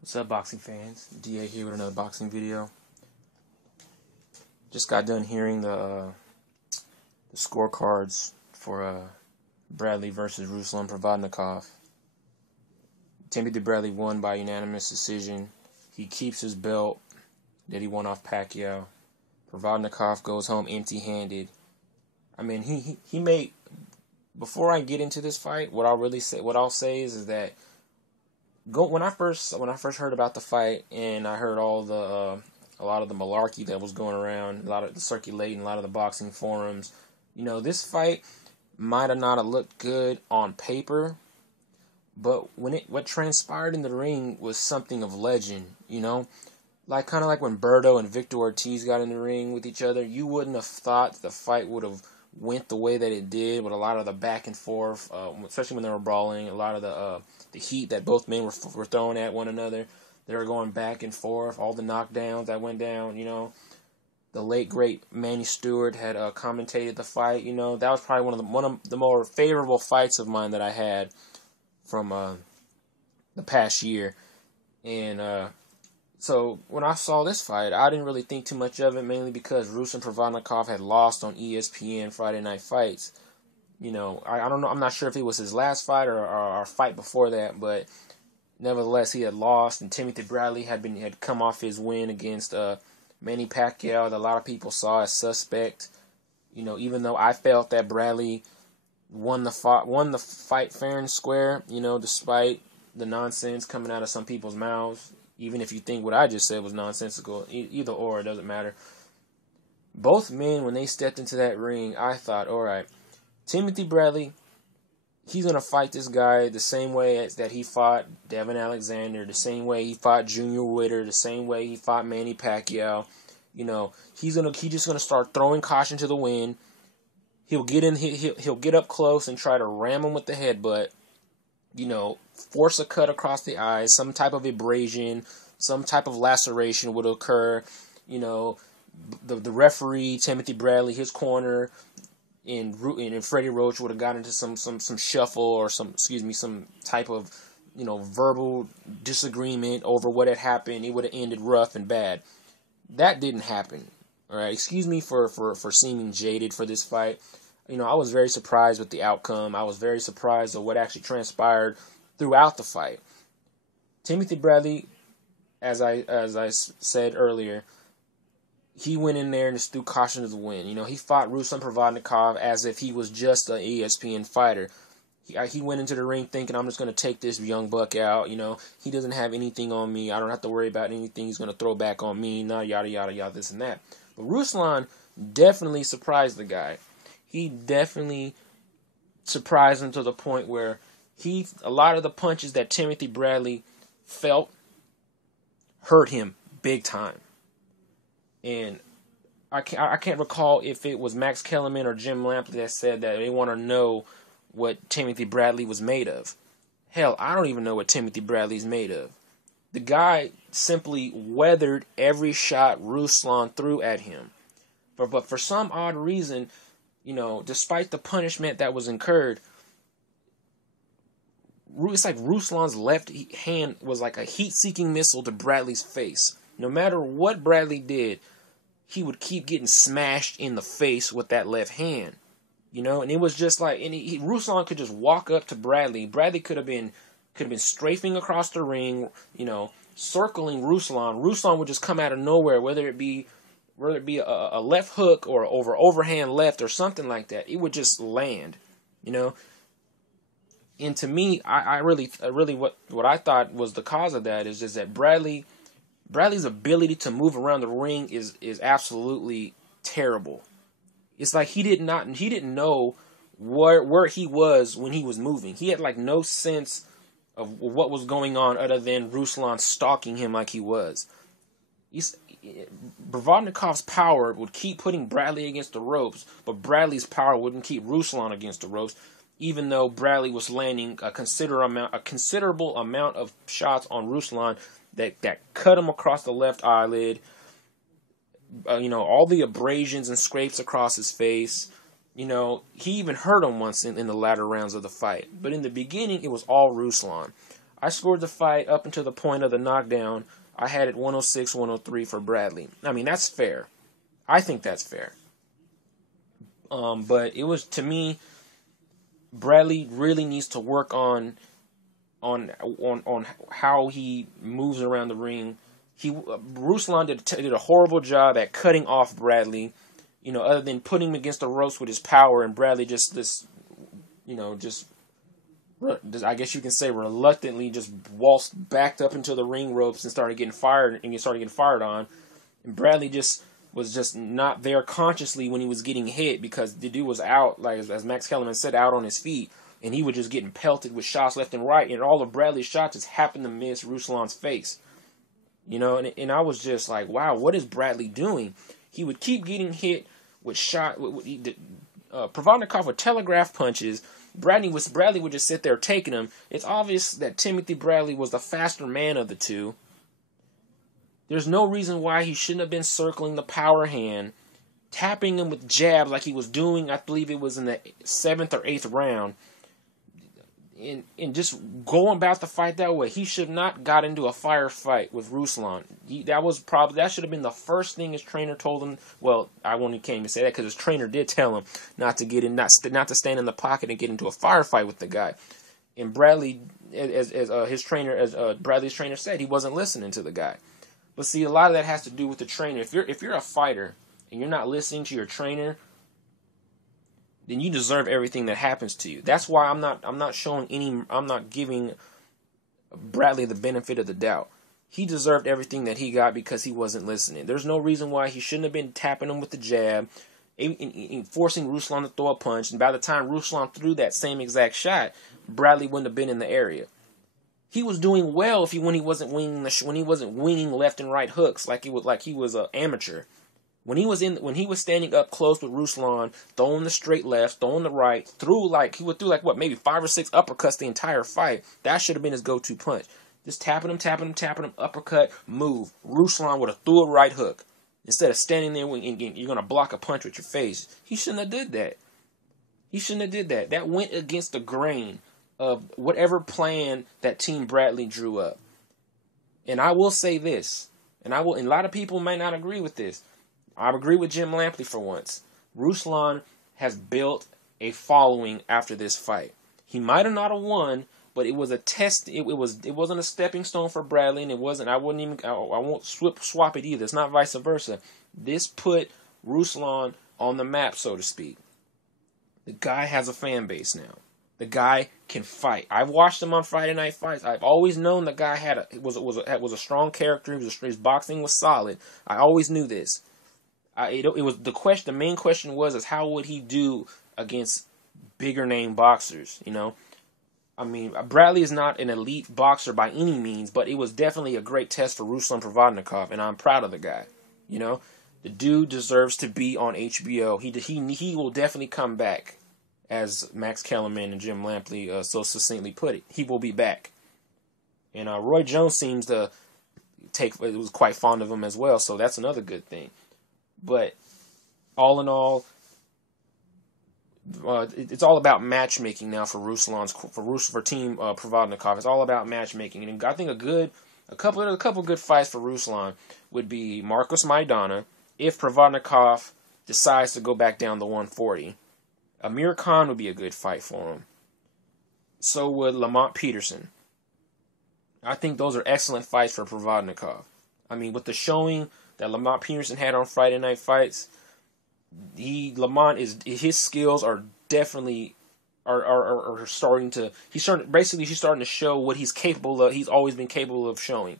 What's up, boxing fans? DA here with another boxing video. Just got done hearing the scorecards for Bradley versus Ruslan Provodnikov. Timothy Bradley won by unanimous decision. He keeps his belt that he won off Pacquiao. Provodnikov goes home empty-handed. I mean, he made. Before I get into this fight, what I'll say is that. When I first heard about the fight and I heard all the a lot of the malarkey that was going around, a lot of the circulating, a lot of the boxing forums, this fight might have not have looked good on paper, but what transpired in the ring was something of legend, like kind of like when Berto and Victor Ortiz got in the ring with each other. You wouldn't have thought the fight would have went the way that it did, with a lot of the back and forth, especially when they were brawling, a lot of the heat that both men were throwing at one another. They were going back and forth, all the knockdowns that went down, The late, great Manny Stewart had commentated the fight, That was probably one of the more favorable fights of mine that I had from the past year. And so when I saw this fight, I didn't really think too much of it, mainly because Ruslan Provodnikov had lost on ESPN Friday Night Fights. I don't know. I'm not sure if it was his last fight or a fight before that, but nevertheless, he had lost, and Timothy Bradley had come off his win against Manny Pacquiao that a lot of people saw as suspect. Even though I felt that Bradley won the fight fair and square, despite the nonsense coming out of some people's mouths. Even if you think what I just said was nonsensical, either or, it doesn't matter. Both men, when they stepped into that ring, I thought, all right, Timothy Bradley, he's going to fight this guy the same way that he fought Devin Alexander, the same way he fought Junior Witter, the same way he fought Manny Pacquiao. He's just going to start throwing caution to the wind. He'll get in, he'll get up close and try to ram him with the headbutt. Force a cut across the eyes, some type of abrasion, some type of laceration would occur. The referee, Timothy Bradley, his corner, and Freddie Roach would have got into some shuffle or some type of, verbal disagreement over what had happened. It would have ended rough and bad. That didn't happen. All right, excuse me for seeming jaded for this fight. I was very surprised with the outcome. I was very surprised at what actually transpired throughout the fight. Timothy Bradley, as I said earlier, he went in there and just threw caution to the wind. He fought Ruslan Provodnikov as if he was just an ESPN fighter. He went into the ring thinking, I'm just going to take this young buck out. He doesn't have anything on me. I don't have to worry about anything he's going to throw back on me. Nah, yada, yada, yada, this and that. But Ruslan definitely surprised the guy. He definitely surprised him to the point where a lot of the punches that Timothy Bradley felt hurt him big time. And I can't recall if it was Max Kellerman or Jim Lampley that said that they want to know what Timothy Bradley was made of. Hell, I don't even know what Timothy Bradley's made of. The guy simply weathered every shot Ruslan threw at him. But for some odd reason, despite the punishment that was incurred, it's like Ruslan's left hand was like a heat-seeking missile to Bradley's face. No matter what Bradley did, he would keep getting smashed in the face with that left hand. And it was just like, Ruslan could just walk up to Bradley. Bradley could have been strafing across the ring, circling Ruslan. Ruslan would just come out of nowhere, whether it be a left hook or overhand left or something like that. It would just land, And to me, I really what I thought was the cause of that is just that Bradley's ability to move around the ring is absolutely terrible. It's like he didn't know where he was when he was moving. He had no sense of what was going on other than Ruslan stalking him like he was. Provodnikov's power would keep putting Bradley against the ropes, but Bradley's power wouldn't keep Ruslan against the ropes, even though Bradley was landing a considerable amount of shots on Ruslan that cut him across the left eyelid. All the abrasions and scrapes across his face. He even hurt him once in the latter rounds of the fight. But in the beginning, it was all Ruslan. I scored the fight up until the point of the knockdown. I had it 106-103 for Bradley. I mean, that's fair. I think that's fair. But it was, to me, Bradley really needs to work on how he moves around the ring. Ruslan did a horrible job at cutting off Bradley, other than putting him against the ropes with his power, and Bradley just I guess you can say reluctantly just backed up into the ring ropes and started getting fired on. And Bradley was just not there consciously when he was getting hit, because the dude was out, like as Max Kellerman said, out on his feet, and he was just getting pelted with shots left and right, and all of Bradley's shots just happened to miss Ruslan's face. And I was just like, wow, what is Bradley doing? He would keep getting hit with Provodnikov would telegraph punches. Bradley would just sit there taking them. It's obvious that Timothy Bradley was the faster man of the two. There's no reason why he shouldn't have been circling the power hand, tapping him with jabs like he was doing, I believe it was in the 7th or 8th round, and just going about the fight that way. He should not got into a firefight with Ruslan. That should have been the first thing his trainer told him. Well, I can't even say that, because his trainer did tell him not to not to stand in the pocket and get into a firefight with the guy. And Bradley, as Bradley's trainer said, he wasn't listening to the guy. But see, a lot of that has to do with the trainer. If you're a fighter and you're not listening to your trainer, then you deserve everything that happens to you. That's why I'm not giving Bradley the benefit of the doubt. He deserved everything that he got because he wasn't listening. There's no reason why he shouldn't have been tapping him with the jab, forcing Ruslan to throw a punch. And by the time Ruslan threw that same exact shot, Bradley wouldn't have been in the area. He was doing well when he wasn't winging left and right hooks like he was an amateur. When he was standing up close with Ruslan, throwing the straight left, throwing the right, he would throw maybe 5 or 6 uppercuts the entire fight. That should have been his go-to punch. Just tapping him, uppercut, move. Ruslan would have threw a right hook. Instead of standing there and you're going to block a punch with your face. He shouldn't have did that. That went against the grain of whatever plan that Team Bradley drew up. And I will say this, and a lot of people may not agree with this. I agree with Jim Lampley for once. Ruslan has built a following after this fight. He might have not have won, but it was a test. It wasn't a stepping stone for Bradley, and it wasn't. I won't swap it either. It's not vice versa. This put Ruslan on the map, so to speak. The guy has a fan base now. The guy can fight. I've watched him on Friday Night Fights. I've always known the guy was a strong character. His boxing was solid. I always knew this. The main question was how would he do against bigger name boxers? I mean, Bradley is not an elite boxer by any means, but it was definitely a great test for Ruslan Provodnikov, and I'm proud of the guy. The dude deserves to be on HBO. He will definitely come back, as Max Kellerman and Jim Lampley so succinctly put it. He will be back, and Roy Jones seems to was quite fond of him as well, so that's another good thing. But all in all, it's all about matchmaking now for Team Provodnikov. It's all about matchmaking, and I think a couple good fights for Ruslan would be Marcos Maidana if Provodnikov decides to go back down to 140. Amir Khan would be a good fight for him. So would Lamont Peterson. I think those are excellent fights for Provodnikov. I mean, with the showing that Lamont Peterson had on Friday Night Fights, his skills are definitely are starting to he's starting to show what he's capable of. He's always been capable of showing.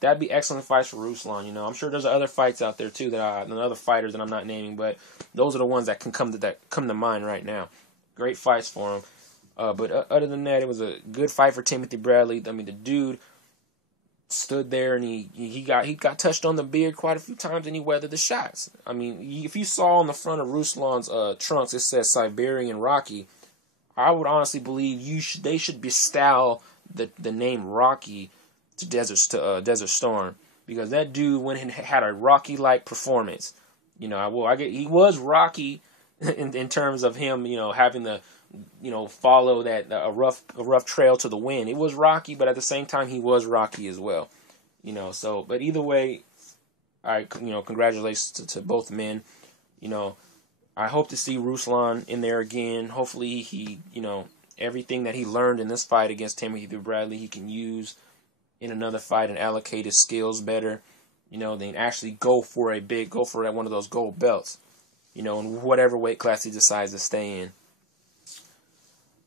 That'd be excellent fights for Ruslan. I'm sure there's other fights out there too and other fighters that I'm not naming, but those are the ones that come to mind right now. Great fights for him. But other than that, it was a good fight for Timothy Bradley. I mean, the dude stood there and he got touched on the beard quite a few times, and he weathered the shots. I mean, if you saw on the front of Ruslan's trunks, it says Siberian Rocky. I would honestly believe they should bestow the name Rocky to Desert Storm, because that dude went and had a Rocky-like performance. He was Rocky in terms of him, having the follow that a rough trail to the win. It was rocky, but at the same time, he was rocky as well. So, but either way, congratulations to both men. I hope to see Ruslan in there again. Hopefully he, everything that he learned in this fight against Timothy Bradley, he can use in another fight and allocate his skills better, then actually go for one of those gold belts, in whatever weight class he decides to stay in.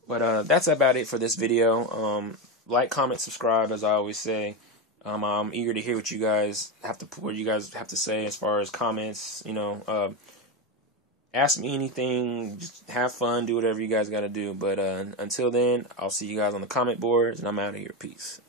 But that's about it for this video. Like, comment, subscribe, as I always say. I'm eager to hear what you guys have to say as far as comments. Ask me anything. Just have fun. Do whatever you guys got to do. But until then, I'll see you guys on the comment boards, and I'm out of here. Peace.